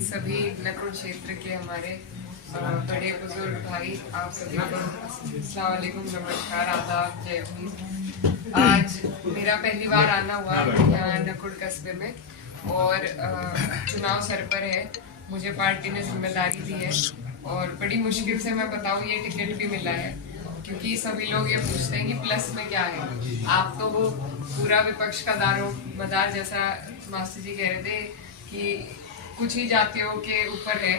सभी नकुल क्षेत्र के हमारे बड़े बुजुर्ग भाई, आप सभी को अस्सलाम वालेकुम, नमस्कार, आदाब, जय भीम। आज मेरा पहली बार आना हुआ यहाँ नकुल कस्बे में और चुनाव सर पर है। मुझे पार्टी ने जिम्मेदारी दी है और बड़ी मुश्किल से मैं बताऊँ ये टिकट भी मिला है, क्योंकि सभी लोग ये पूछते हैं कि प्लस में क्या है। आप तो वो पूरा विपक्ष का दारो मदार, जैसा मास्टर जी कह रहे थे कि कुछ ही जातियों के ऊपर है,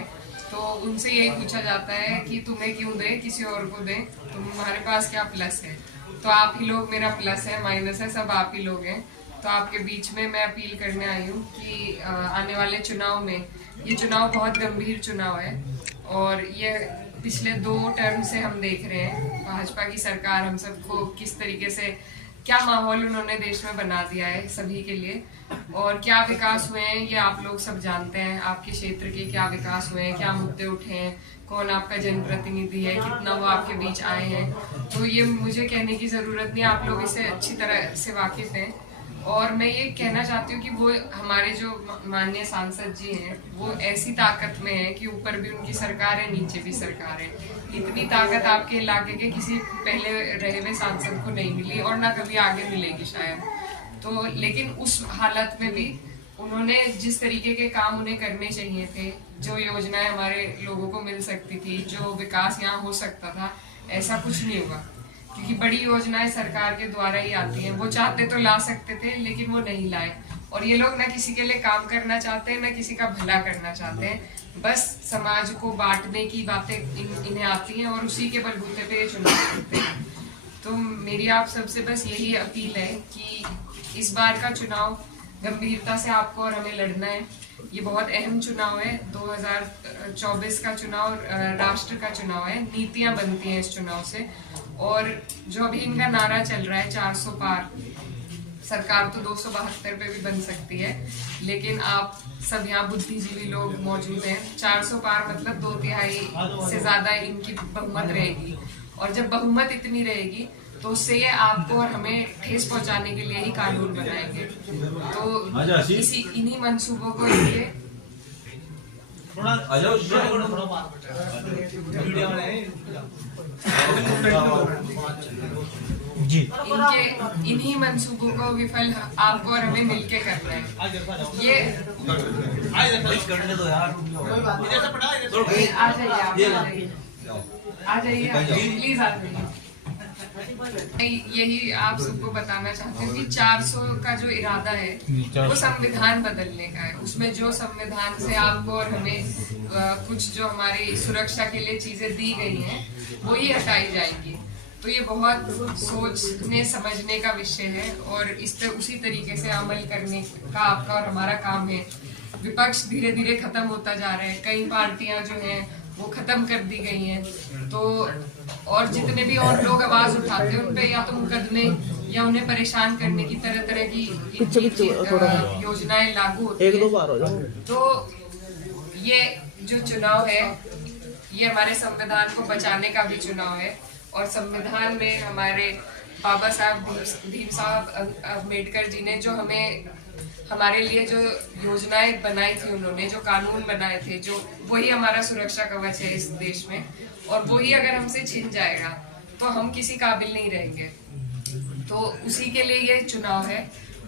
तो उनसे यही पूछा जाता है कि तुम्हें क्यों दें, किसी और को दें, तुम्हारे पास क्या प्लस है। तो आप ही लोग मेरा प्लस है, माइनस है, सब आप ही लोग हैं। तो आपके बीच में मैं अपील करने आई हूँ कि आने वाले चुनाव में, ये चुनाव बहुत गंभीर चुनाव है और ये पिछले 2 टर्म से हम देख रहे हैं भाजपा की सरकार हम सबको किस तरीके से, क्या माहौल उन्होंने देश में बना दिया है सभी के लिए, और क्या विकास हुए हैं ये आप लोग सब जानते हैं। आपके क्षेत्र के क्या विकास हुए हैं, क्या मुद्दे उठे हैं, कौन आपका जनप्रतिनिधि है, कितना वो आपके बीच आए हैं, तो ये मुझे कहने की जरूरत नहीं, आप लोग इससे अच्छी तरह से वाकिफ हैं। और मैं ये कहना चाहती हूँ कि वो हमारे जो माननीय सांसद जी हैं वो ऐसी ताकत में है कि ऊपर भी उनकी सरकार है, नीचे भी सरकार है। इतनी ताकत आपके इलाके के किसी पहले रहे हुए सांसद को नहीं मिली और ना कभी आगे मिलेगी शायद। तो लेकिन उस हालत में भी उन्होंने जिस तरीके के काम उन्हें करने चाहिए थे, जो योजनाएं हमारे लोगों को मिल सकती थी, जो विकास यहाँ हो सकता था, ऐसा कुछ नहीं हुआ, क्योंकि बड़ी योजनाएं सरकार के द्वारा ही आती हैं। वो चाहते तो ला सकते थे लेकिन वो नहीं लाए, और ये लोग ना किसी के लिए काम करना चाहते हैं, ना किसी का भला करना चाहते हैं, बस समाज को बांटने की बातें इन्हें आती हैं और उसी के बलबूते पे ये चुनाव करते हैं। तो मेरी आप सबसे बस यही अपील है कि इस बार का चुनाव गंभीरता से आपको और हमें लड़ना है। ये बहुत अहम चुनाव है। 2024 का चुनाव राष्ट्र का चुनाव है, नीतियां बनती हैं इस चुनाव से। और जो अभी इनका नारा चल रहा है 400 पार, सरकार तो 272 पे भी बन सकती है, लेकिन आप सब यहाँ बुद्धिजीवी लोग मौजूद हैं। 400 पार मतलब 2/3 से ज्यादा इनकी बहुमत रहेगी, और जब बहुमत इतनी रहेगी तो उससे ये आपको और हमें ठेस पहुंचाने के लिए ही कानून बनाएंगे। तो इन्हीं मंसूबों को इनके इन्हीं मंसूबों को विफल आपको और हमें मिलके करना है। ये आ जाइए प्लीज, आ जाइए। यही आप सबको बताना चाहते हैं कि 400 का जो इरादा है वो संविधान बदलने का है। उसमें जो संविधान से आपको और हमें कुछ जो हमारी सुरक्षा के लिए चीजें दी गई हैं वो ही हटाई जाएंगी। तो ये बहुत सोचने समझने का विषय है और इस पर उसी तरीके से अमल करने का आपका और हमारा काम है। विपक्ष धीरे धीरे खत्म होता जा रहा है, कई पार्टियां जो हैं वो खत्म कर दी गई हैं, तो और जितने भी और लोग आवाज उठाते हैं उन पे या तो मुकदमे या उन्हें परेशान करने की तरह तरह की योजनाएं लागू होती हैं। तो ये जो चुनाव है ये हमारे संविधान को बचाने का भी चुनाव है, और संविधान में हमारे बाबा साहब भीम अम्बेडकर जी ने जो हमें हमारे लिए जो योजनाएं बनाई थी, उन्होंने जो कानून बनाए थे, जो वही हमारा सुरक्षा कवच है इस देश में, और वही अगर हमसे छिन जाएगा तो हम किसी काबिल नहीं रहेंगे। तो उसी के लिए ये चुनाव है,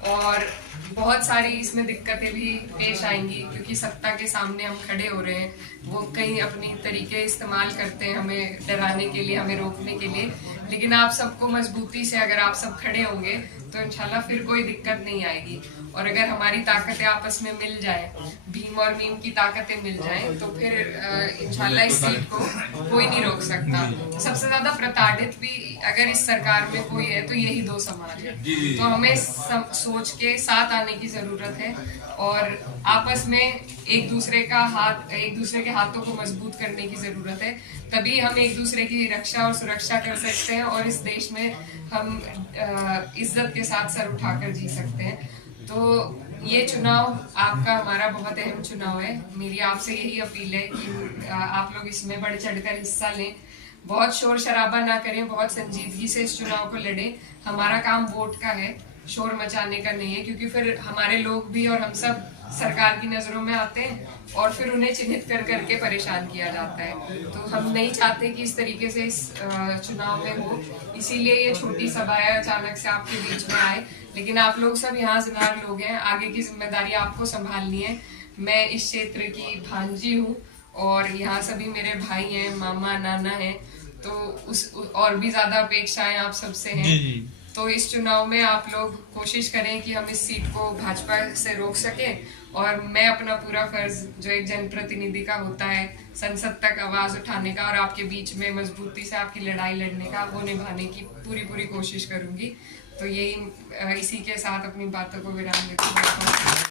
और बहुत सारी इसमें दिक्कतें भी पेश आएंगी, क्योंकि सत्ता के सामने हम खड़े हो रहे हैं, वो कई अपनी तरीके इस्तेमाल करते हैं हमें डराने के लिए, हमें रोकने के लिए, लेकिन आप सबको मजबूती से अगर आप सब खड़े होंगे तो इंशाल्लाह फिर कोई दिक्कत नहीं आएगी। और अगर हमारी ताकतें आपस में मिल जाए, भीम और मीम की ताकतें मिल जाएं, तो फिर इंशाल्लाह इस सीट को कोई नहीं रोक सकता। सबसे ज्यादा प्रताड़ित भी अगर इस सरकार में कोई है तो यही 2 समाज है। तो हमें सोच के साथ आने की जरूरत है और आपस में एक दूसरे के हाथों को मजबूत करने की जरूरत है, तभी हम एक दूसरे की रक्षा और सुरक्षा कर सकते हैं और इस देश में हम इज्जत के साथ सर उठाकर जी सकते हैं। तो ये चुनाव आपका हमारा बहुत अहम चुनाव है। मेरी आपसे यही अपील है कि आप लोग इसमें बढ़ चढ़कर हिस्सा लें, बहुत शोर शराबा ना करें, बहुत संजीदगी से इस चुनाव को लड़ें। हमारा काम वोट का है, शोर मचाने का नहीं है, क्योंकि फिर हमारे लोग भी और हम सब सरकार की नजरों में आते हैं और फिर उन्हें चिन्हित कर करके परेशान किया जाता है। तो हम नहीं चाहते कि इस तरीके से इस चुनाव में हो, इसीलिए ये छोटी सभाएं अचानक से आपके बीच में आए। लेकिन आप लोग सब यहाँ जिम्मेदार लोग हैं, आगे की जिम्मेदारी आपको संभालनी है। मैं इस क्षेत्र की भांजी हूँ और यहाँ सभी मेरे भाई हैं, मामा नाना हैं, तो और भी ज्यादा अपेक्षाएं आप सबसे हैं। तो इस चुनाव में आप लोग कोशिश करें कि हम इस सीट को भाजपा से रोक सकें और मैं अपना पूरा फर्ज जो एक जनप्रतिनिधि का होता है संसद तक आवाज उठाने का और आपके बीच में मजबूती से आपकी लड़ाई लड़ने का, वो निभाने की पूरी कोशिश करूंगी। तो यही इसी के साथ अपनी बातों को विराम देती हूँ।